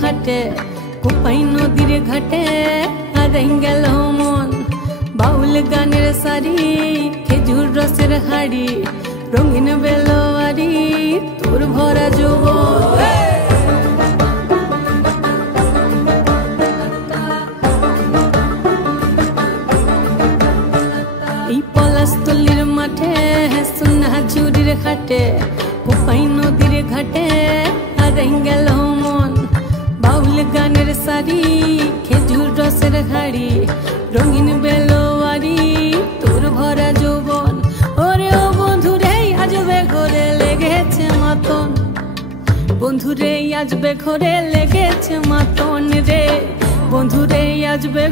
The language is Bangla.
হাটে কোপাই নদীর ঘাটে হারাই গেল মন। বাউল গানের সারি খেজুর রসের হাড়ি রঙিন বেলোয়ারি তোর ভরা যৌবন। এই পলাশতলির মাঠে সোনা ঝুরির ঘাটে কোপাই নদীর ঘাটে হারাই গেল মন। বাউল গানের সারি খেজুর রসের হাড়ি রঙিন বেলোয়ারি তোর ভরা যৌবন। ওরে ও বন্ধুরে আজবে ঘরে লেগেছে মাতন, বন্ধুরে আজবে ঘরে লেগেছে মাতন রে, বন্ধুরে আজবে